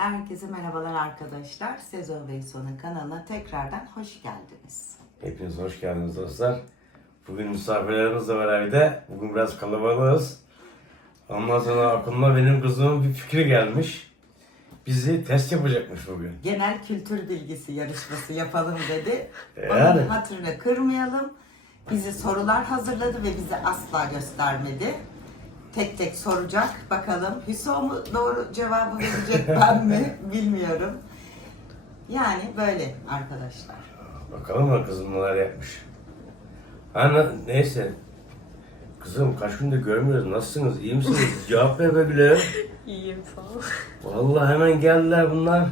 Herkese merhabalar arkadaşlar. Sezon ve Sonu kanalına tekrardan hoş geldiniz. Hepiniz hoş geldiniz dostlar. Bugün misafirlerimizle beraber bugün biraz kalabalığız. Ondan sonra aklıma benim kızımın bir fikri gelmiş. Bizi test yapacakmış bugün. Genel kültür bilgisi yarışması yapalım dedi. Yani. Onun hatırını kırmayalım. Bizi sorular hazırladı ve bize asla göstermedi. Tek tek soracak. Bakalım Hüso mu doğru cevabı verecek, ben mi bilmiyorum. Yani böyle arkadaşlar. Bakalım mı kızım neler yapmış. Hani neyse. Kızım kaç gündür görmüyoruz. Nasılsınız? İyi misiniz? Cevap ver be bile. İyiyim sağ ol. Vallahi hemen geldiler bunlar.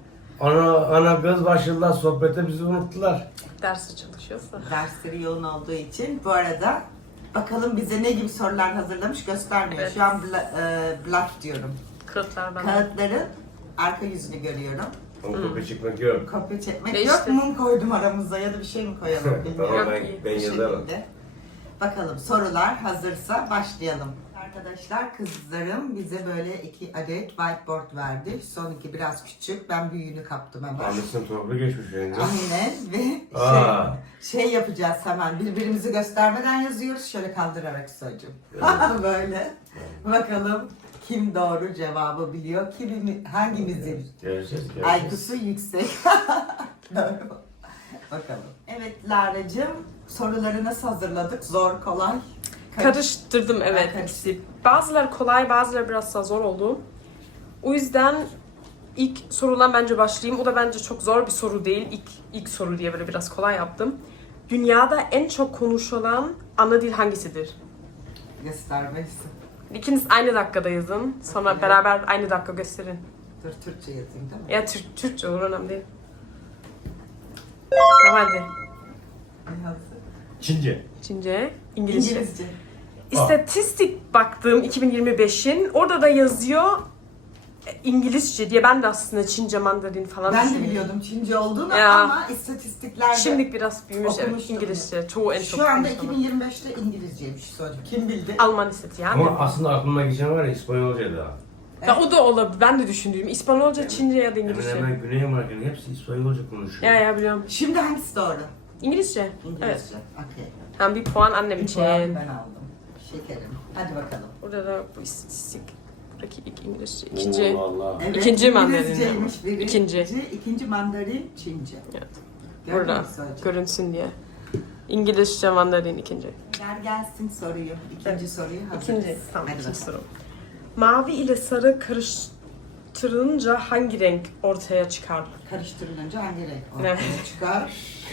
Ana kız başladılar sohbete, bizi unuttular. Dersi çalışıyorsa. Dersleri yoğun olduğu için. Bu arada bakalım bize ne gibi sorular hazırlamış göstermiyor. Evet. Şu an bluff diyorum. Kağıtlardan. Kağıtların arka yüzünü görüyorum. Onu kopya çekmek yok. Kopya çekmek Ve yok. işte- Mum koydum aramıza ya da bir şey mi koyalım bilmiyorum. Tamam Yok, iyi. ben Bu yazarım. şekilde. Bakalım sorular hazırsa başlayalım. Arkadaşlar kızlarım bize böyle 2 adet whiteboard verdi. Son iki biraz küçük. Ben büyüğünü kaptım hemen. Annesinin torpili geçmiş önce. Aynen ve Aa. şey yapacağız hemen. Birbirimizi göstermeden yazıyoruz. Şöyle kaldırarak söyleyeceğim. Böyle. Bakalım kim doğru cevabı biliyor. Hangimizin Göreceğiz. IQ'su yüksek. Doğru. Bakalım. Evet Lara'cığım soruları nasıl hazırladık? Zor, kolay. Karıştırdım evet Karıştır. ikisi. Bazıları kolay, bazıları biraz daha zor oldu. O yüzden ilk sorudan bence başlayayım. O da bence çok zor bir soru değil. İlk soru diye böyle biraz kolay yaptım. Dünyada en çok konuşulan ana dil hangisidir? Göstermelisin. İkiniz aynı dakikada yazın. Sonra Evet. beraber aynı dakika gösterin. Dur Türkçe yazayım değil mi? Ya Türkçe olur önemli değil. Tamam hadi. Ne yazdı? Çince. Çince, İngilizce. İngilizce. İstatistik baktığım 2025'in orada da yazıyor İngilizce diye. Ben de aslında Çince, Mandarin falan Ben de düşünüyorum. biliyordum Çince olduğunu Ya. ama istatistiklerde Şimdi biraz büyümüş evet okumuştum. İngilizce. Çoğu en çok şu anda konuşulan. 2025'te İngilizceymiş söyleyeyim. Kim bildi? Alman istatistiği yani. Ama aslında aklıma geçen var ya İspanyolca da. Ya o da olabilir. Ben de düşündüğüm. İspanyolca, Çince ya da Hemen İngilizce. hemen Güney Amerika'nın hepsi İspanyolca konuşuyor. Ya biliyorum. Şimdi hangisi doğru? İngilizce. Evet. İngilizce. Okey. Hem bir puan annem Bir için. puan ben aldım. Şekerim. Hadi bakalım. Burada da bu istatistik. Buradaki ilk İngilizce. Oo, İkinci. vallahi. Evet, İkinci Mandarin. İngilizceymiş birinci. İkinci. İkinci Mandarin Çince. Evet. Gördün Burada mü sadece? görünsün diye. İngilizce, Mandarin ikinci. Ver gelsin soruyu. İkinci soruyu hazırız. İkinci. Tamam Hadi ikinci bakalım. soru. Mavi ile sarı karıştırılınca hangi renk ortaya çıkar? Karıştırılınca hangi renk Evet. ortaya çıkar?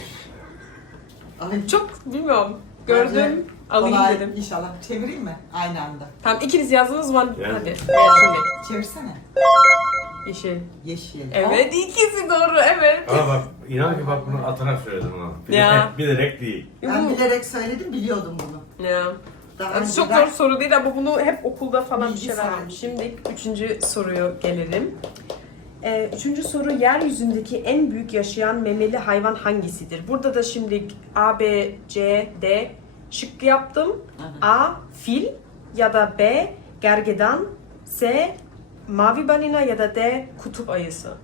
Ay, Çok bilmiyorum. bence Gördüm, alayım kolay. dedim. İnşallah. Çevireyim mi? Aynı anda. Tamam ikiniz yazdınız mı? Yani. Hadi. Reaksiyon renk. Çevirsene. Yeşil. Yeşil. Evet ikisi doğru evet. Ama bak inan ki bak bunu atarak söyledim ha. Ya. Bilerek değil. Ben Bu- bilerek söyledim, biliyordum bunu. Ya. Daha Yani çok önceden- zor soru değil ama bunu hep okulda falan bir Bilgi şeyler sahibi. varmış. Şimdi üçüncü soruya gelelim. Üçüncü soru yeryüzündeki en büyük yaşayan memeli hayvan hangisidir? Burada da şimdi A, B, C, D şıkkı yaptım. Evet. A. Fil ya da B. Gergedan C. Mavi balina ya da D. Kutup ayısı.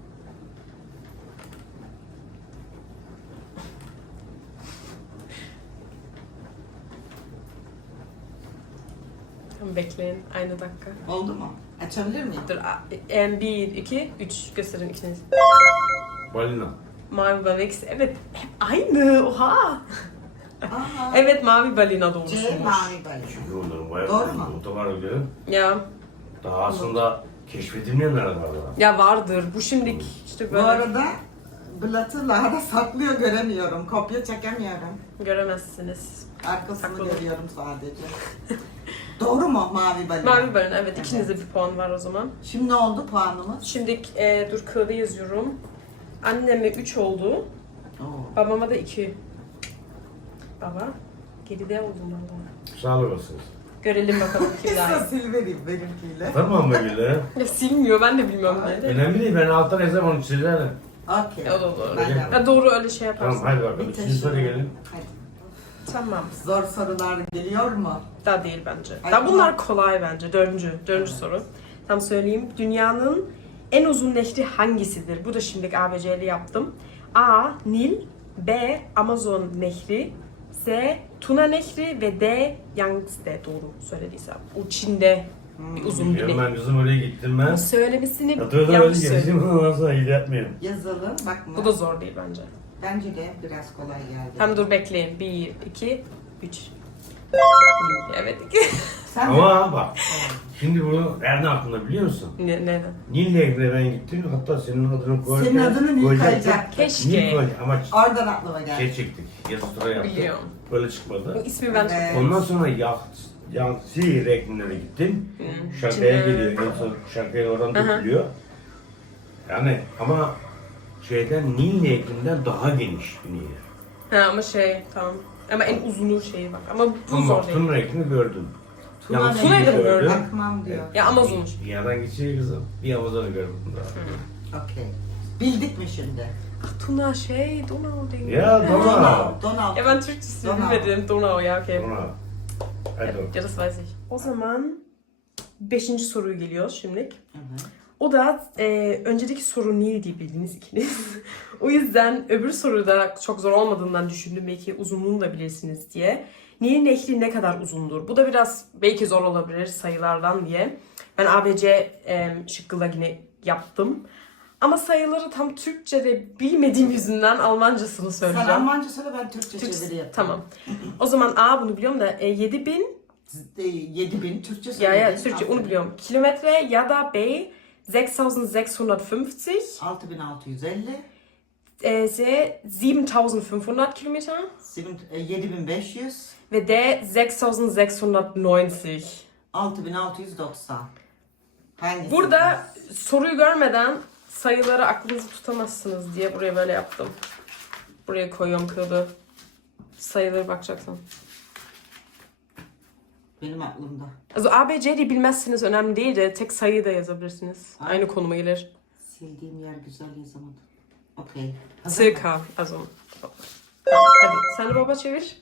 Tamam bekleyin. Aynı dakika. Oldu mu? Açabilir miyim? Dur. 1, 2, 3 gösterin ikiniz. Balina. Mavi balina. Evet. Hep aynı. Oha. Aa, Evet mavi balina C doğrusuymuş. mavi balina. Çünkü onların bayağı Doğru mu? otobar gidelim. Ya. Daha aslında keşfedilmeyenler de var daha. Ya vardır. Bu şimdilik işte Bu böyle arada Blat'ı Lara saklıyor, göremiyorum. Kopya çekemiyorum. göremezsiniz. Arkasını Saklı. görüyorum sadece. Doğru mu mavi balina? Mavi balina evet. İkinizde bir puan var o zaman. Şimdi ne oldu puanımız? Şimdi dur kağıda yazıyorum. Anneme 3 oldu. Oo. Babama da 2. Baba. Geride oldum valla. Sağlık olsun. Görelim bakalım kim daha Kısa iyi. sil vereyim benimkiyle. Tamam mı bile? Ya silmiyor ben de bilmiyorum nerede. Önemli değil, ben alttan yazarım onu çizerim. Okey. O da doğru. Ben de- Ya doğru öyle şey Tamam yaparsın. hadi bakalım. Bir Üçüncü soru taşı- gelin. Hadi. Tamam. Zor sorular geliyor mu? Daha değil bence. Ay, Daha bunlar tamam. kolay bence. Dördüncü soru. Tam söyleyeyim. Dünyanın En uzun nehri hangisidir? Bu da şimdi ABC'li yaptım. A. Nil, B. Amazon Nehri, C. Tuna Nehri ve D. Yangtze, doğru söylediysem. O Çin'de bir uzun bir Biliyorum nehir. ben kızım oraya gittim ben. Söylemesini Hatırladım yanlış öyle söyledim. gelişim ondan sonra iyi yapmıyorum. Yazalım. Bakma. Bu da zor değil bence. Bence de biraz kolay geldi. Hem dur bekleyin. 1, 2, 3. Evet. Sen de- Ama bak şimdi bunu nereden aklında biliyor musun? Neden? Nil Nehri'ne ben gittim hatta senin adını koyacak. Senin adını Nil koyacak. Keşke. Nil koyacak ama Oradan aklıma geldi. şey çektik. Yazı tura yaptık. Biliyorum. Böyle Bu çıkmadı. ismi ben çok... Evet. Ondan sonra Yangtze reklamlara gittim. Şarkıya Çin'e- geliyor. En son şarkıya oradan Aha. dökülüyor. Yani ama Nil Nehri'nden daha geniş bir nehir. Ha ama tamam. Ama en uzunu şeyi bak. Ama bu Ama zor değil. Tuna renkini gördüm. Tuna Yangtze'yi renkini gördüm. gördüm. Bakmam diyor. Ya Amazon'muş. Dünyadan geçiyor kızım. Bir Amazon'u gördüm daha. Okey. Bildik mi şimdi? Tuna Donau değil mi? Ya Donau. Donald. Ja, ben Türkçesini Donau. bilmedim. Donau, ja okay. Donau. Hadi bakalım. Ja, das weiß ich. O zaman 5. soruyu geliyor şimdilik. Evet. O da önceki soru Nil diye bildiniz ikiniz. O yüzden öbür soruda çok zor olmadığından düşündüm. Belki uzunluğunu da bilirsiniz diye. Nil Nehri ne kadar uzundur? Bu da biraz belki zor olabilir sayılardan diye. Ben ABC şıkkıyla yine yaptım. Ama sayıları tam Türkçe'de bilmediğim yüzünden Almancasını Sen söyleyeceğim. Almanca söyle, ben Türkçe çeviri yapayım. Tamam. O zaman A bunu biliyorum da 7000 7000 Türkçe ya söyledin. Türkçe onu biliyorum. Kilometre ya da B 6650 6650 C 7500 Kilometer 7500 ve D 6690. 6690. Hangisi? Burada soruyu görmeden sayıları aklınızı tutamazsınız diye buraya böyle yaptım. Buraya koyuyorum kağıdı. Sayıları bakacaksın. Benim aklımda. Also A, B, C diye bilmezsiniz önemli değil de tek sayıyı da yazabilirsiniz. Aynı konuma gelir. Sildiğim yer güzel yazamadım. Okey. Hazır mı? Circa. Also. Hadi sen de baba çevir.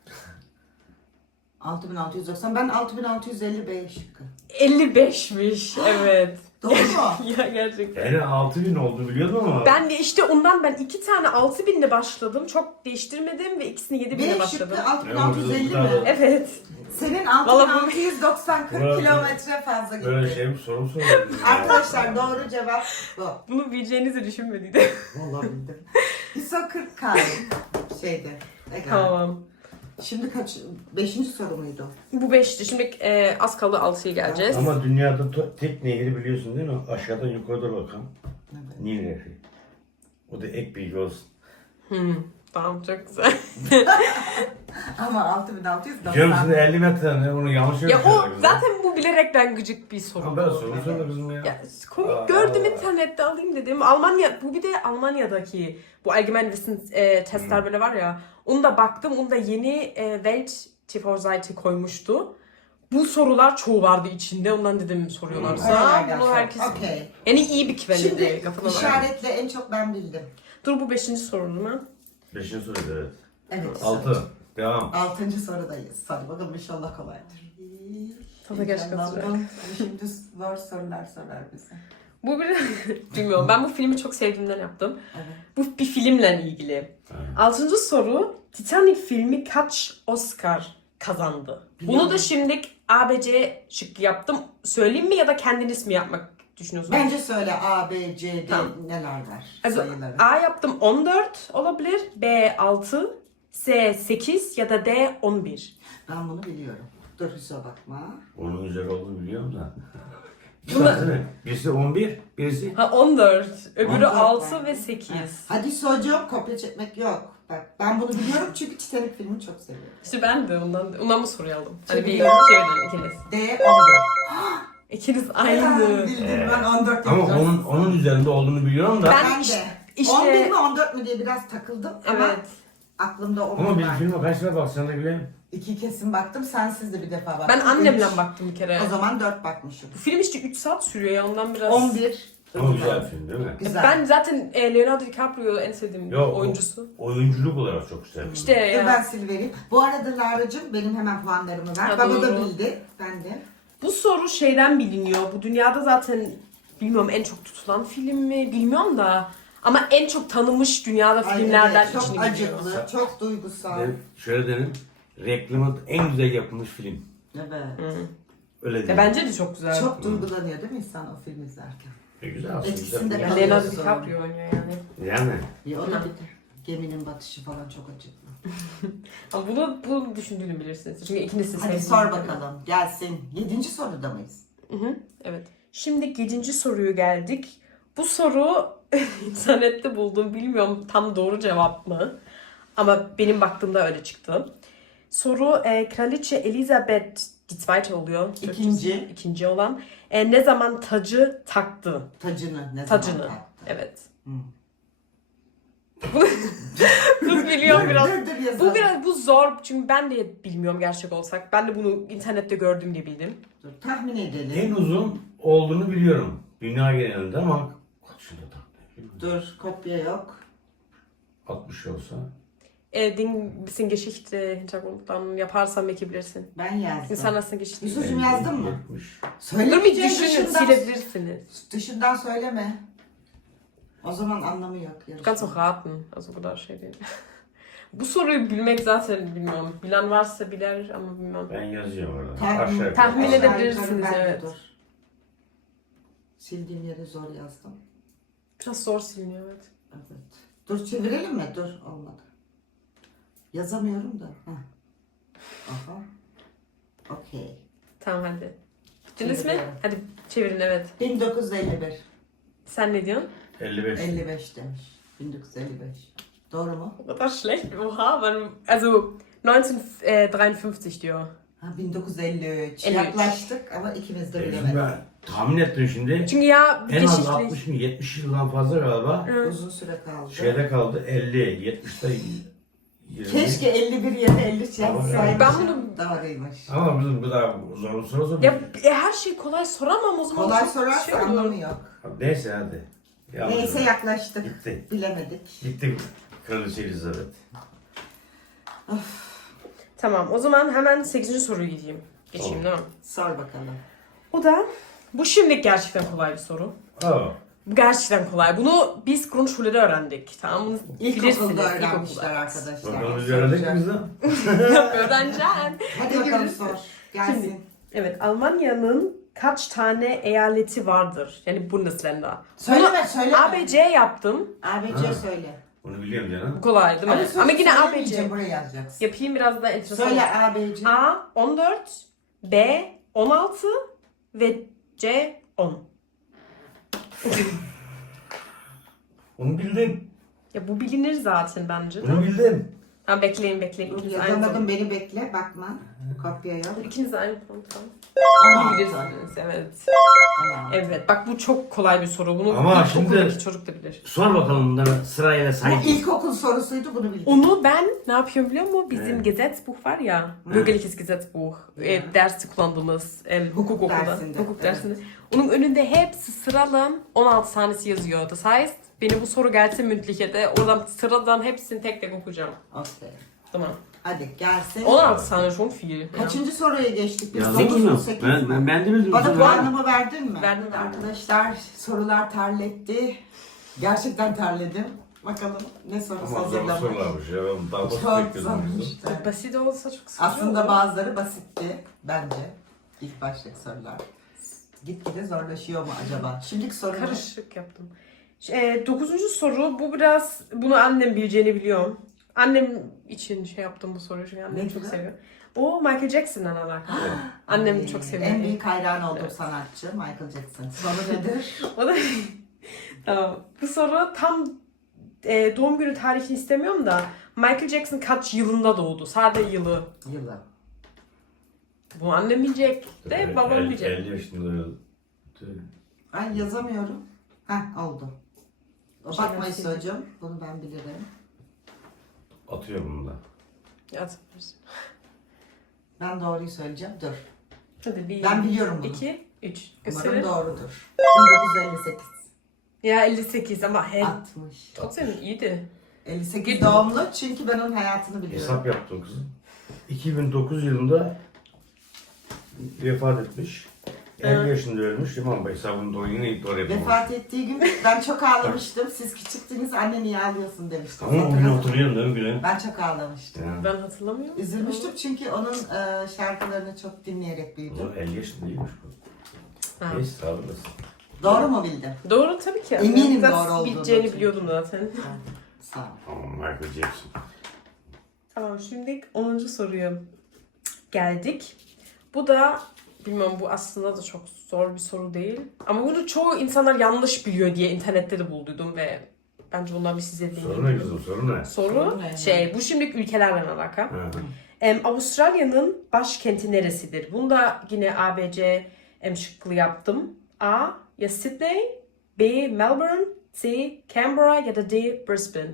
6690. Ben 6655 şıkkı. 55'miş evet. Doğru mu? Ya gerçekten. Yani 6000 oldu biliyordum ama. Ben de işte ondan ben 2 tane 6000'le başladım. Çok değiştirmedim ve ikisini 7000'le B başladım. şıkkı 6650 mi? Evet. Senin Vallahi bu- 6690 40 Bravo. kilometre fazla gitti. Böyle şey mi soru mu soruyorsun? Arkadaşlar doğru cevap bu. Bunu bileceğinizi düşünmediydim. Vallahi bildim. ISO 40 K şeydi. Egal. Tamam. Şimdi kaç? 5. soru muydu? Bu 5'ti. Şimdi az kaldı 6'ya geleceğiz. Ama dünyada tek nehri biliyorsun değil mi? Aşağıdan yukarıda bakan Evet. Nil Nehri. O da ek bilgi olsun. Tamam çok güzel. Ama 6690. Diyorum şimdi 50 metre onu yanlış Ya yapıyorlar. o zaten bu bilerekten gıcık bir soru. Ama ben soru sorma kızım ya. Ya komik gördüm internette alayım dedim. Bu bir de Almanya'daki bu Allgemeinwissen testler böyle var ya. Onu da baktım. Onu da yeni Welt TV-Seite koymuştu. Bu sorular çoğu vardı içinde. Ondan dedim soruyorlarsa. Bunu herkes... Okey. Yani iyi bir kvalitet. Şimdi kafadan var. işaretle en çok ben bildim. Dur bu 5. soru mu? 5. soru evet. Evet. 6. Devam. 6. sorudayız. Hadi bakalım inşallah kolaydır. Tadı geç Heyecanlandım. Şimdi zor sorular sorar bize. Bu bir... Bilmiyorum. Ben bu filmi çok sevdiğimden yaptım. Evet. Bu bir filmle ilgili. 6. soru. Titanic filmi kaç Oscar kazandı? Bunu da şimdi ABC şıkkı yaptım. Söyleyeyim mi ya da kendiniz mi yapmak düşünüyorsunuz? Bence söyle A, B, C, D Tamam. neler var Also, sayıları. A yaptım 14 olabilir. B 6. C 8 ya da D 11. Ben bunu biliyorum. Dur Hüso bakma. Onun üzeri olduğunu biliyorum da. Buna- Değil mi? Birisi 11, birisi... Ha 14. Öbürü 14 6 var. ve 8. Hadi Hüso'cuğum kopya çekmek yok. Bak ben bunu biliyorum çünkü Titanic filmini çok seviyorum. İşte ben de ondan mı soruyu aldım? Hadi bir Çeviriyorum. çevirin ikiniz. D 14. İkiniz Aa, aynı. bildim ben 14 Ama yapacağım. onun üzerinde olduğunu biliyorum da. Ben- Ben de. İşte- 11 mi 14 mü diye biraz takıldım ama Evet. aklımda 11 Ama bir var. filme kaç defa baksan da bileyim. 2 kesin baktım, sensiz de bir defa baktım. Ben annemle Üç. baktım bir kere. O zaman 4 bakmışım. Bu film işte 3 saat sürüyor ya ondan biraz. 11. Ama güzel film değil mi? Güzel. Ben zaten Leonardo DiCaprio en sevdiğim Yok, oyuncusu. Oyunculuk olarak çok güzel. İşte Dur ya. ben sil vereyim. Bu arada Lara'cığım benim hemen puanlarımı ver. Ha, Baba da doğru. bildi. Ben de. Bu soru şeyden biliniyor. Bu dünyada zaten bilmiyorum en çok tutulan film mi bilmiyorum da ama en çok tanınmış dünyada filmlerden evet, çok içine giriyor. acıklı, çok duygusal. Şöyle dedim. Reklamı en güzel yapılmış film. Evet. Öyle Ya değil. bence de çok güzel. Çok duygulanıyor değil mi insan o film izlerken? Güzel aslında. Etkisinde Güzel. Ya Leonardo DiCaprio oynuyor yani. Yani. Ya o da bir geminin batışı falan çok acıklı. Ama bunu düşündüğünü bilirsiniz. Çünkü ikiniz de Hadi sevdiğiniz sor bir film. bakalım. Gelsin. 7. soruda mıyız? Evet. Şimdi 7. soruyu geldik. Bu soru internette buldum. Bilmiyorum tam doğru cevap mı? Ama benim baktığımda öyle çıktı. Soru Kraliçe Elizabeth II oluyor. İkinci olan. Ne zaman tacı taktı? Tacını. Ne Tacını. zaman taktı? Evet. Hı. Kız biliyor biraz. Dur, yazalım. Bu zor çünkü ben de bilmiyorum gerçek olsak. Ben de bunu internette gördüm diye bildim. Dur, tahmin edelim. En uzun olduğunu biliyorum. Dünya genelinde ama kaçında taktı? Dur, kopya yok. 60 olsa. Ding bisschen Geschichte Hintergrunddan yaparsam ekleyebilirsin. Ben yazdım. İnsan nasıl Geschichte? Yusuf'cum yazdın mı? 70. Dur bir Söylemeyeceğin düşünün dışından, silebilirsiniz. dışından söyleme. O zaman anlamı yok. Du kannst auch raten. Also bu da şey değil. Bu soruyu bilmek zaten bilmiyorum. Bilen varsa bilir ama bilmem. Ben yazıyorum orada. Tahmin- Aşağı tahmin yukarı. edebilirsiniz, Ben de evet. dur. Sildiğim yere zor yazdım. Biraz zor siliniyor evet. Evet. Dur çevirelim mi? Dur olmadı. Yazamıyorum da. Heh. Aha. Okey. Tamam hadi. Bittiniz mi? Çeviriyorum. Hadi çevirin evet. 1951. Sen ne diyorsun? 55. 55 demiş. 1955. Doğru mu? O kadar schlecht. Oha. Also 1953 diyor. Ha 1953. 53. Yaklaştık ama ikimiz de bilemedik. Şimdi ben tahmin ettim şimdi. Çünkü ya En az Geschichte... 60 mı 70 yıldan fazla galiba. Uzun süre kaldı. Şeyde kaldı 50, 70'te 20. Keşke 51 yerine 53 yazsaymışım. Ben bunu- Doğruymuş. Ama bizim bu da zorlu soru soruyor. Ya her şeyi kolay soramam o zaman. Kolay çok sorarsa şey olur. anlamı yok. Neyse hadi. Yalnız Neyse yaklaştık. Gitti. Bilemedik. Gittik Kraliçe Elizabeth. Tamam o zaman hemen 8. soruyu geçeyim. Geçeyim değil mi? Sor bakalım. O da bu şimdilik gerçekten kolay bir soru. Aa, Bu gerçekten kolay. Bunu biz Grundschule'de öğrendik. Tamam mı? İlkokulda öğrenmişler İlkokulda. arkadaşlar. bakalım biz öğrendik mi biz de? Öğreneceksin. Hadi bakalım sor. Gelsin. Şimdi, evet Almanya'nın kaç tane eyaleti vardır? Yani Bundesländer. Söyleme, söyleme. ABC yaptım. ABC Ha. söyle. Bunu biliyorum canım. Bu kolay değil mi? Ama yine ABC. Buraya yazacaksın. Yapayım biraz daha enteresan. Söyle ABC. A 14, B 16 ve C 10. Bunu bildim. Ya bu bilinir zaten bence de. Bunu bildim. Ha, bekleyin. Dur, İkiniz aynı yazamadım zaman. beni bekle. Bakma. Kopya yok. İkiniz aynı tamam. Ama Bilirsiniz evet. Ama. Evet bak bu çok kolay bir soru. Bunu Ama ilkokuldaki şimdi- çocuk da bilir. Sor bakalım bunları sırayla Bu say. ilkokul sorusuydu bunu bildim. Onu ben ne yapıyorum biliyor musun? Bizim Evet. Gesetzbuch var ya. Bürgerliches Gesetzbuch. Derste kullandığımız hukuk okulda. dersinde, Hukuk evet. dersinde. Onun önünde hepsi sıralı 16 tanesi yazıyor. Das heißt benim bu soru gelse mündliche de oradan sıradan hepsini tek tek okuyacağım. Okey. Tamam. Hadi gelsin. 16 tane çok viel. Kaçıncı soruya geçtik? Biz Yazdın 8 mı? mi? 8 mi? Ben de bildim. Bana Sen- puanımı verdin mi? Verdim. Arkadaşlar sorular terletti. Gerçekten terledim. Bakalım ne sorusu Ama zor hazırlamış. sorularmış ya. Ben daha basit Çok bekliyordum. zormuş. Çok basit olsa çok sıkıcı Aslında olur. bazıları basitti bence. İlk baştaki sorular. Gitgide zorlaşıyor mu acaba? Şimdiki soru ne? Karışık yaptım. 9. soru bu biraz bunu annem bileceğini biliyorum. Annem için şey yaptım bu soruyu çünkü annem Ne çok gibi? seviyor. O Michael Jackson'dan alakalı. Annem Ay, çok seviyor. En büyük hayran olduğum Evet. sanatçı Michael Jackson. Soru nedir? O da tamam. Bu soru tam doğum günü tarihini istemiyorum da Michael Jackson kaç yılında doğdu? Sadece yılı. Yılı. Bu annem bilecek de babam bilecek. 50 yaşında öldü. Ben yazamıyorum. Heh oldu. O Şey bakma yapayım. hocam. Bunu ben bilirim. Atıyorum bunu da. Atabilirsin. Ben doğruyu söyleyeceğim. Dur. Hadi bir. Ben biliyorum bunu. 2, 3. Umarım Gösterin. doğrudur. 1958. Ya 58 ama 60. Trotzdem iyiydi. 58 doğumlu çünkü ben onun hayatını biliyorum. Hesap yaptım kızım. 2009 yılında vefat etmiş. 50 yaşında ölmüş değil mi? Ama hesabını doğru yine doğru yapamamış. Vefat ettiği gün ben çok ağlamıştım. Siz küçüktünüz, anne niye ağlıyorsun demiştim. Ama o gün hatırlıyorum değil mi Gülen? Ben çok ağlamıştım. Ya. Ben hatırlamıyorum. Üzülmüştüm çünkü onun şarkılarını çok dinleyerek O büyüdüm. zaman 50 yaşındaymış bu. Ha. Neyse sağ olasın. Doğru mu bildim? Doğru tabii ki. Eminim Nasıl doğru olduğunu. biteceğini biliyordum zaten. Sağ ol. Ama Michael Jackson. Tamam, şimdi 10. soruya geldik. Bu da bilmiyorum, bu aslında da çok zor bir soru değil. Ama bunu çoğu insanlar yanlış biliyor diye internette de bulduydum ve bence bundan bir size deneyim. Soru ne kızım soru ne? Soru ne? bu şimdilik ülkelerle alakalı. Ha. Avustralya'nın başkenti neresidir? Bunda yine ABC şıkklı yaptım. A ya Sydney, B Melbourne, C Canberra ya da D Brisbane.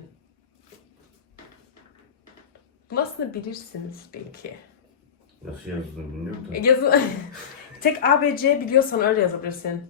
Bunu aslında bilirsiniz belki. Nasıl yazdığını bilmiyorum da. Yazın. Tek ABC biliyorsan öyle yazabilirsin.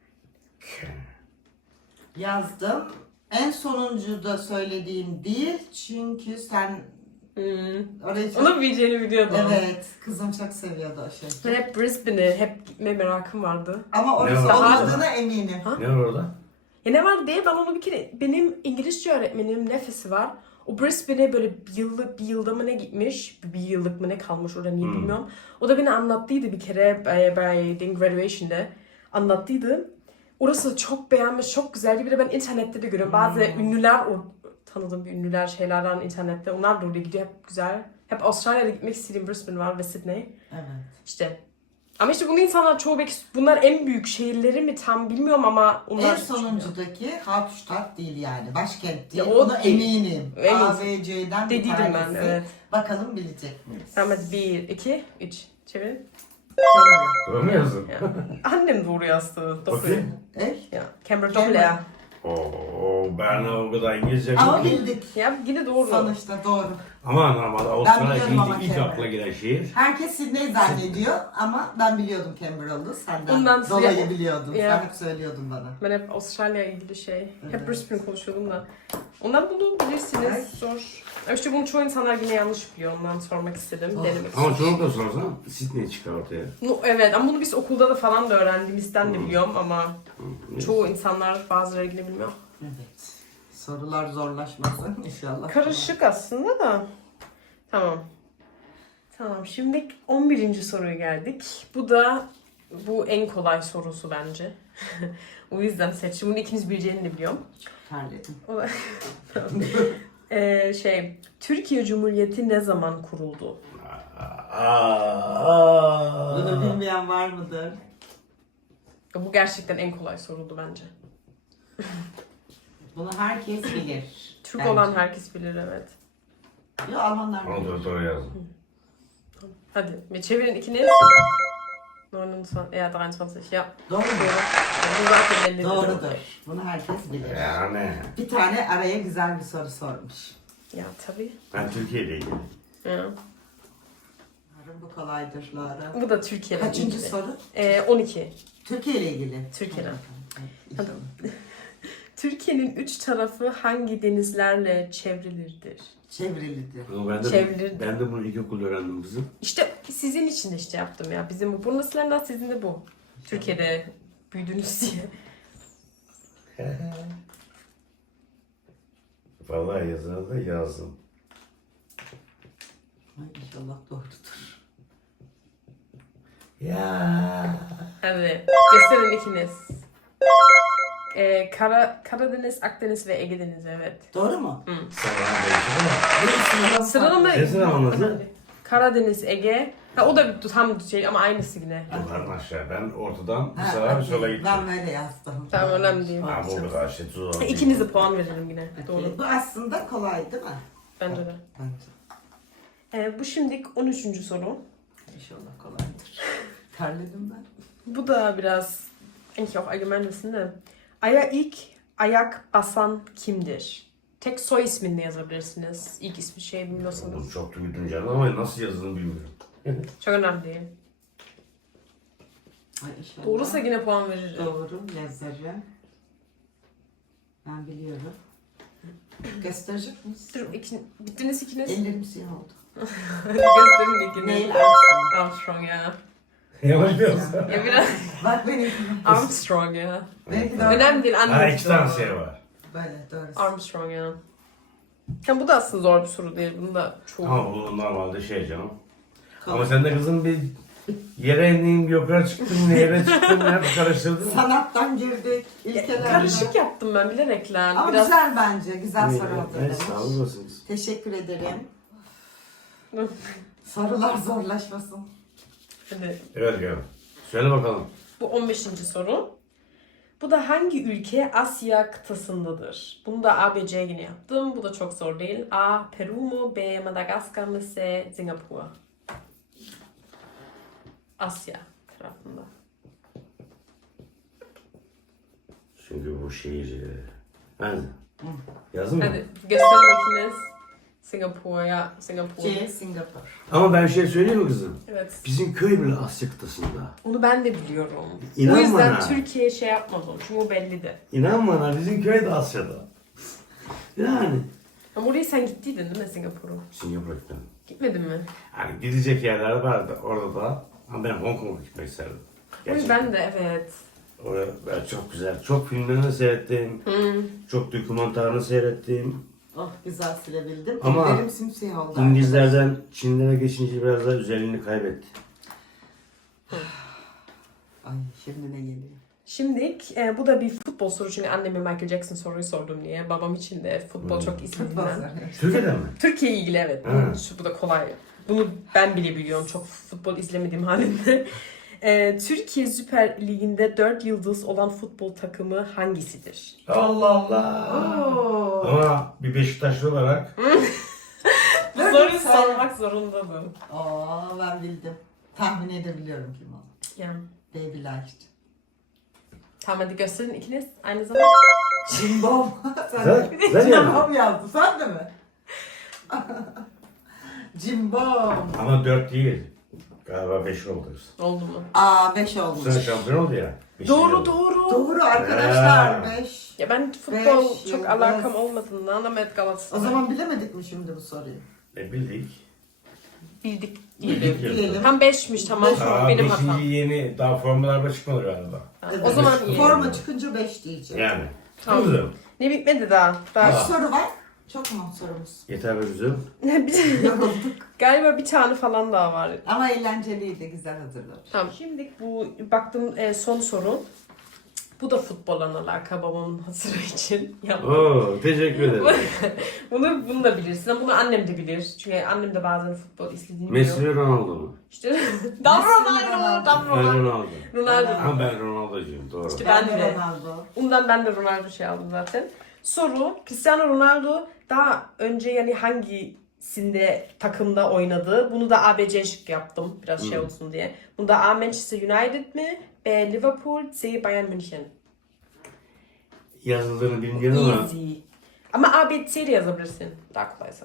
Yazdım. En sonuncu da söylediğim değil çünkü sen orayı çok... Onu bileceğini biliyordum. Evet, kızım çok seviyordu o şey. Ben hep Brisbane'e hep gitme merakım vardı. Ama orası Ne var? olmadığına eminim. Ne var orada? Ya ne var diye ben onu bir kere, benim İngilizce öğretmenim Nefesi var. O Brisbane'e böyle bir yılda mı ne gitmiş, bir yıllık mı ne kalmış orada niye bilmiyorum. O da beni anlattıydı bir kere by graduation'da anlattıydı. Orası çok beğenmiş, çok güzeldi. Bir de ben internette de görüyorum. Bazı ünlüler, tanıdığım bir ünlüler şeylerden internette. Onlar da oraya gidiyor, hep güzel. Hep Avustralya'da gitmek istediğim Brisbane var ve Sydney. Evet. İşte. Ama işte bunu insanlar çoğu belki, bunlar en büyük şehirleri mi tam bilmiyorum ama onlar... En sonuncudaki Hauptstadt değil yani. Başkent değil. Ya o Ona değil. eminim. Eminim. A, B, C'den bir Dediydim ben, tanesi. evet. Bakalım bilecek miyiz? Tamam hadi 1, 2, 3. Çevirin. Canberra. Doğru mu yazdın? Ya. Annem doğru yazdı. Doppel. Bakayım. Eh? Ya. Canberra doppel ya. Oo, ben o kadar İngilizce Ama bilmiyorum. bildik. Ya yine doğru. Sonuçta doğru. Ama normalde Avustralya biliyorum ama deyince ilk Canberra. akla gelen şehir. Herkes Sydney zannediyor ama ben biliyordum Canberra'lı. Senden Ondan dolayı ya- biliyordum. ya. Sen hep söylüyordun bana. Ben hep Avustralya ilgili şey. Evet. Hep Brisbane konuşuyordum da. Ondan bunu bilirsiniz. Ay. Zor. Ama İşte bunu çoğu insanlar yine yanlış biliyor. Ondan sormak istedim. Oh. Denemek Ama istedim. çoğunlukla sorarsan Sydney çıkar ortaya. Evet ama bunu biz okulda da falan da öğrendiğimizden de biliyorum ama Neyse. çoğu insanlar bazıları yine bilmiyor. Evet. Sorular zorlaşmasın inşallah. Karışık aslında da. Tamam. Tamam, şimdi 11. soruya geldik. Bu en kolay sorusu bence. O yüzden seçtim. Bunu ikimiz bileceğini de biliyorum. Terledim. Türkiye Cumhuriyeti ne zaman kuruldu? Bunu bilmeyen var mıdır? Bu gerçekten en kolay soruldu bence. Bunu herkes bilir. Türk bence. olan herkes bilir, evet. Yok, Almanlar Ama bilir. doğru yazdım. Hadi bir çevirin ikiniz. 29, ya 23, ya. Doğru mu? Bu zaten belli. Doğrudur. Bunu herkes bilir. Yani. Bir tane araya güzel bir soru sormuş. Ya tabii. Ben Türkiye'yle ilgili. Ya. Umarım bu kolaydır Lara. Bu da Türkiye'de. Kaçıncı ilgili. soru? 12. Türkiye ile ilgili. Türkiye'den. Hadi. Türkiye'nin 3 tarafı hangi denizlerle çevrilidir? Çevrilidir. Çevrildi. Ben de bunu ilkokulda öğrendim kızım. İşte sizin için de işte yaptım ya. Bizim bu burnuslerinden sizin de bu. Türkiye'de büyüdünüz diye. Vallahi yazına da yazdım. Ay, İnşallah doğrudur. Ya. Hadi gösterin ikiniz. Karadeniz, Akdeniz ve Ege Denizi, evet. Doğru mu? Sıralama. Sesini anladın. Hadi. Karadeniz, Ege. Ha, o da tam şey ama aynısı yine. Yukarıdan aşağı. Ben ortadan bir Ha, sağa bir okey. sola gittim. Ben böyle yazdım. Tamam, önemli değil. Ha bu kadar şey tuz İkiniz de puan verelim yine. Okey. Doğru. Bu aslında kolay değil mi? Bence de. Bence. Bu şimdilik 13. soru. İnşallah kolaydır. Terledim ben. Bu da biraz eigentlich auch allgemein wissen de. Ay'a ilk ayak basan kimdir? Tek soy ismini de yazabilirsiniz. İlk ismi şey bilmiyorsanız. Bu çok duydum canım ama nasıl yazdığını bilmiyorum. Çok önemli değil. Ay, inşallah. Doğrusa yine puan veririm. Doğru yazarım. Ben biliyorum. Gösterecek misin? Dur, bittiniz ikiniz. Ellerim siyah oldu. Hadi gösterin ikiniz. Neil Armstrong. Armstrong ya. Yavaş biraz. Ya biraz Bak benimki. Armstrong ya. Benimki de Önemli değil Ha, annem. iki tane şey var. Böyle doğru. Armstrong ya. Ya bu da aslında zor bir soru değil. Bunu da çoğu. Ama bu normalde şey canım. Ama sen de kızım bir yere indin, bir yukarı çıktın, ne yere çıktın, hep karıştırdın. Sanattan girdik. İlkelerden. Karışık yaptım ben bilerekle. Ama Biraz güzel bence. Güzel soru Evet, sağ hazırlamış. olasınız. Teşekkür ederim. Sorular zorlaşmasın. Hadi. Evet canım. Söyle bakalım. Bu 15. soru. Bu da hangi ülke Asya kıtasındadır? Bunu da A, B, C yine yaptım. Bu da çok zor değil. A. Peru mu? B. Madagaskar mı? C. Singapur. Asya tarafında. Çünkü bu şehir... Hadi. Yazın mı? Hadi gösterin ikiniz. Singapur ya. Singapur. C. Singapur. Ama ben şey söyleyeyim mi kızım? Evet. Bizim köy bile Asya kıtasında. Onu ben de biliyorum. İnan o yüzden bana. Türkiye'ye şey yapmadım. Çünkü o belliydi. İnan bana bizim köy de Asya'da. Yani. Ama oraya sen gittiydin değil mi Singapur'a? Singapur'a gittim. Gitmedin mi? Yani gidecek yerler vardı orada da. Ama ben Hong Kong'a gitmek isterdim. Ben de evet. Oraya ben çok güzel. Çok filmlerini seyrettim. Çok dokümantarını seyrettim. Oh güzel silebildim. Ama Ellerim simsiyah oldu. İngilizlerden Çinlere geçince biraz daha özelliğini kaybetti. Ay şimdi ne geliyor? Şimdi bu da bir futbol soru çünkü anneme Michael Jackson soruyu sordum diye. Babam için de futbol çok Futbol istediğinden. soruyor. Türkiye'den mi? Türkiye ilgili evet. Ha. Bu da kolay. Bunu ben bile biliyorum çok futbol izlemediğim halinde. Türkiye Süper Ligi'nde 4 yıldız olan futbol takımı hangisidir? Allah Allah. Oo. Ama bir Beşiktaşlı olarak Bu soruyu sormak zorundadım. Oo ben bildim. Tahmin edebiliyorum kim o. Yani. Baby Light. Tamam hadi gösterin ikiniz aynı zamanda. Cimbom. Güzel, Bir de güzel yani. Cimbom yazdı. Sen de mi? Cimbom. ama 4 değil. Galiba 5 oldu. Oldu mu? Aa 5 olmuş. Sen şampiyon oldu ya. Beşinci Doğru oldu. doğru. Doğru arkadaşlar Ha. 5. Ya ben futbol Beş çok yıldız. alakam olmadığından ama evet O Galatasaray. zaman bilemedik mi şimdi bu soruyu? Bildik. Bildik Bildik diyelim. ya. Diyelim. Tam 5'miş tamam. Beş. Benim 5. hatam. yeni daha formalarda çıkmadı galiba. O zaman Beş. iyi. Forma çıkınca 5 diyeceğim. Yani. Tamam. Kızım. Ne bitmedi daha. Kaç Daha. soru var? Çok mu sorumuz? Yeter be kızım. Yorulduk. Galiba bir tane falan daha var. Ama eğlenceliydi, güzel hazırlamış. Tamam. Şimdi bu baktım son soru. Bu da futbolla alakalı babamın hatırı için yaptım. Oo, teşekkür ederim. Bunu da bilirsin ama bunu annem de bilir. Çünkü annem de bazen futbol izlediğini Messi biliyor. ve Ronaldo mu? İşte Dam Ronaldo, Dam Ben Ronaldo. Ronaldo. Ronaldo. Ama ben Ronaldo'cuyum doğru. İşte Ben ben de de. Ronaldo. Ondan ben de Ronaldo şey aldım zaten. Soru, Cristiano Ronaldo daha önce yani hangisinde takımda oynadı? Bunu da ABC şık yaptım biraz şey olsun diye. Bunda A Manchester United mi? B Liverpool, C Bayern München. Yazıldığını bilmiyorum ama. Easy. Ama A, B, C de yazabilirsin. Daha kolaysa.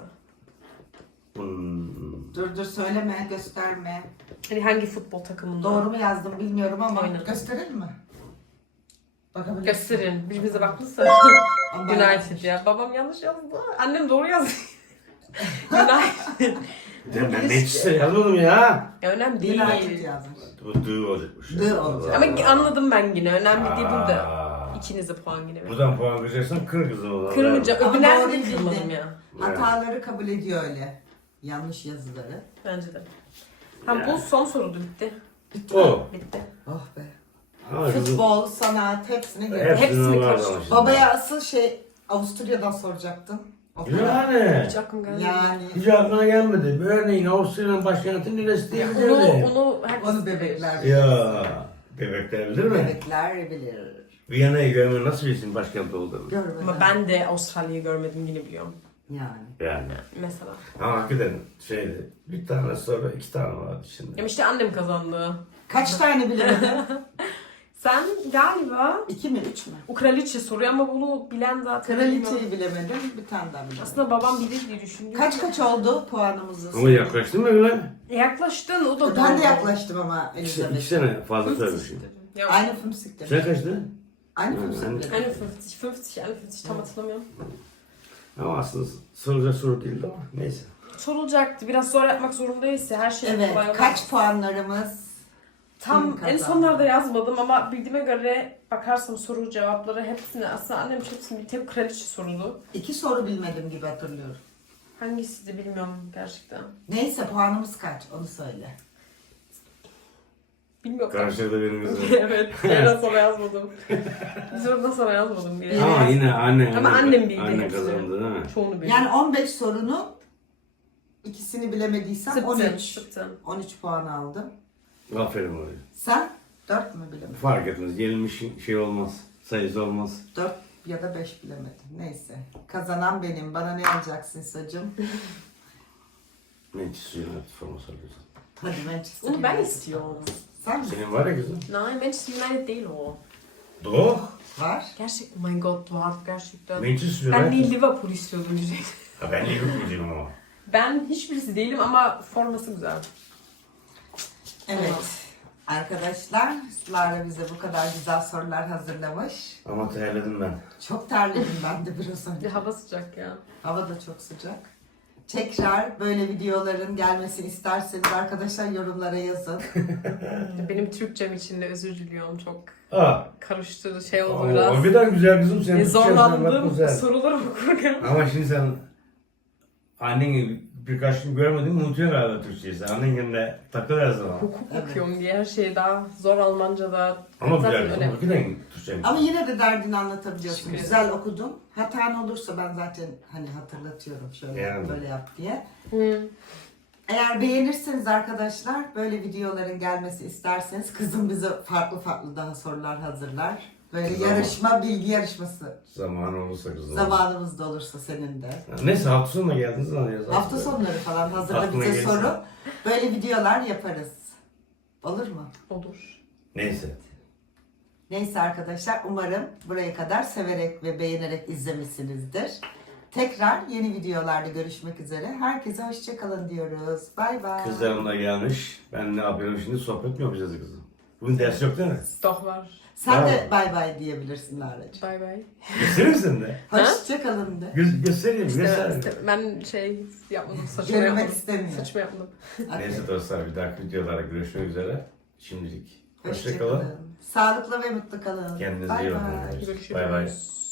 Dur söyleme, gösterme. Hani hangi futbol takımında? Doğru mu yazdım bilmiyorum ama Aynen. gösterelim mi? Bakabilir Gösterin. Birbirimize bakmışsa. Ama United ya. Babam yanlış yazdı. Annem doğru yazdı. United. Ben Manchester yazmadım ya. Ya önemli değil. United yazmış. Bu dı olacakmış. Dı olacak. Ama anladım ben yine. Önemli değil burada. Aa. İkinize puan yine verin. Buradan puan kıracaksın kır kızım o zaman. Kırmayacağım. Ama Öbür nerede doğruyu kırmadım bildin. ya. Hataları kabul ediyor öyle. Yanlış yazıları. Bence de. Tamam bu son sorudu bitti. O. Bitti. Oh be. Ama kızım. Futbol, sanat hepsini görüyor. Hepsini var karıştır. ama şimdi. Babaya asıl Avusturya'dan soracaktım. Yani. Hiç aklım gelmedi. Yani Hiç aklına gelmedi. Örneğin Avusturya'nın başkenti neresi diye Onu, bize onu herkes onu bilir. bebekler bilir. Ya. Bebekler bilir mi? Bebekler bilir. Viyana'yı görme nasıl bilsin başkent olduğunu? Görmeden. Ama ben de Avustralya'yı görmedim yine biliyorum. Yani. Yani. Mesela. Ama hakikaten şeydi. Bir tane sonra iki tane vardı şimdi. Ya işte annem kazandı. Kaç tane bilemedin? Sen galiba 2 mi 3 mü? o kraliçe soruyor ama bunu bilen zaten bilmiyor. Kraliçeyi bilemedim. Bir tane daha bilemedim. Aslında babam bilir diye düşündüm. Kaç oldu puanımızı? Ama yaklaştın mı öyle? Yaklaştın o da Ben de doğru. yaklaştım ama İki Elizabeth. sene fazla söylemişim. Ya, Aynı fımsık Sen demiş. kaçtı? Aynı Hı, fımsık aynı. demiş. 51, 51 tam hatırlamıyorum. Ama aslında soracak soru değildi ama neyse. Sorulacaktı. Biraz zor yapmak zorundayız ya. Her şey kolay Evet. olmaz. Kaç puanlarımız? Tam Kim en kazandı? sonlarda yazmadım ama bildiğime göre bakarsam soru cevapları hepsini aslında annem çok hepsini tek kraliçe sordu. 2 soru bilmedim gibi hatırlıyorum. Hangisiydi bilmiyorum gerçekten. Neyse puanımız kaç onu söyle. Bilmiyorum. Karşıda benim kızım. Evet. Biraz sonra yazmadım. Bir sorudan sonra yazmadım diye. Ama yine anne. Ama annem bildi Anne hepsini. kazandı değil mi? Çoğunu bildim. Yani 15 sorunun ikisini bilemediysem 13. Sıktın. 13 puan aldım. Aferin oraya. Sen 4 mü bilemedin? Fark etmez. Yenilmiş şey olmaz. Sayısı olmaz. 4 ya da 5 bilemedin. Neyse. Kazanan benim. Bana ne alacaksın Sacım? Manchester United forması alıyorsun. Hadi Manchester Onu ben United. istiyorum. Sen mi? Senin var ya kızım. Nein, Manchester United değil o. Doğru. Var. Gerçekten, oh my god, var gerçekten. Manchester Ben United. değil Liverpool istiyordum direkt. Ha, ben Liverpool'cuyum ama. Ben hiçbirisi değilim ama forması güzel. Evet. Arkadaşlar Lara bize bu kadar güzel sorular hazırlamış. Ama terledim ben. Çok terledim ben de biraz önce. Hava sıcak ya. Hava da çok sıcak. Tekrar böyle videoların gelmesini isterseniz arkadaşlar yorumlara yazın. Benim Türkçem için de özür diliyorum. Çok Aa. karıştı şey oldu biraz. O birden güzel kızım. Sen Zorlandım güzel. soruları okurken. Ama şimdi sen anneni birkaç gün görmedin mi unutuyorsun galiba Türkçeyi. Sen annen yanında takıl her zaman. Hukuk Evet. okuyorum diye her şey daha zor Almanca'da. Ama zaten güzel kızım. öyle. Hakikaten Türkçe. Ama yine de derdini anlatabiliyorsun. Teşekkür ederim. Güzel okudun. Hatan olursa ben zaten hani hatırlatıyorum şöyle Yani. böyle yap diye. Hı. Eğer beğenirseniz arkadaşlar böyle videoların gelmesi isterseniz kızım bize farklı farklı daha sorular hazırlar. Böyle Tamam. yarışma, bilgi yarışması. Zaman olursa kızım. Zamanımız da olursa senin de. Neyse hafta sonuna geldiniz zaman yazar. Hafta sonları falan hazırla Aklına bize gelirse. soru. Böyle videolar yaparız. Olur mu? Olur. Neyse. Neyse arkadaşlar umarım buraya kadar severek ve beğenerek izlemişsinizdir. Tekrar yeni videolarda görüşmek üzere. Herkese hoşçakalın diyoruz. Bay bay. Kızlarım da gelmiş. Ben ne yapıyorum şimdi? Sohbet mi yapacağız kızım? Bugün ders yok değil mi? Doch var. Sen de Tamam. bay bay diyebilirsin Lara'cığım. Bay bay. Gösterir misin de? Hoşçakalın de. Göstereyim. Göster. Ben şey yapmadım. Saçma Görünmek yapmadım. istemiyor. Saçma yapmadım. Neyse dostlar bir dahaki videolarda görüşmek üzere. Şimdilik. Hoşçakalın. Hoşçakalın. Sağlıklı ve mutlu kalın. Kendinize Bay iyi bay. bakın. Görüşürüz. Bay bay.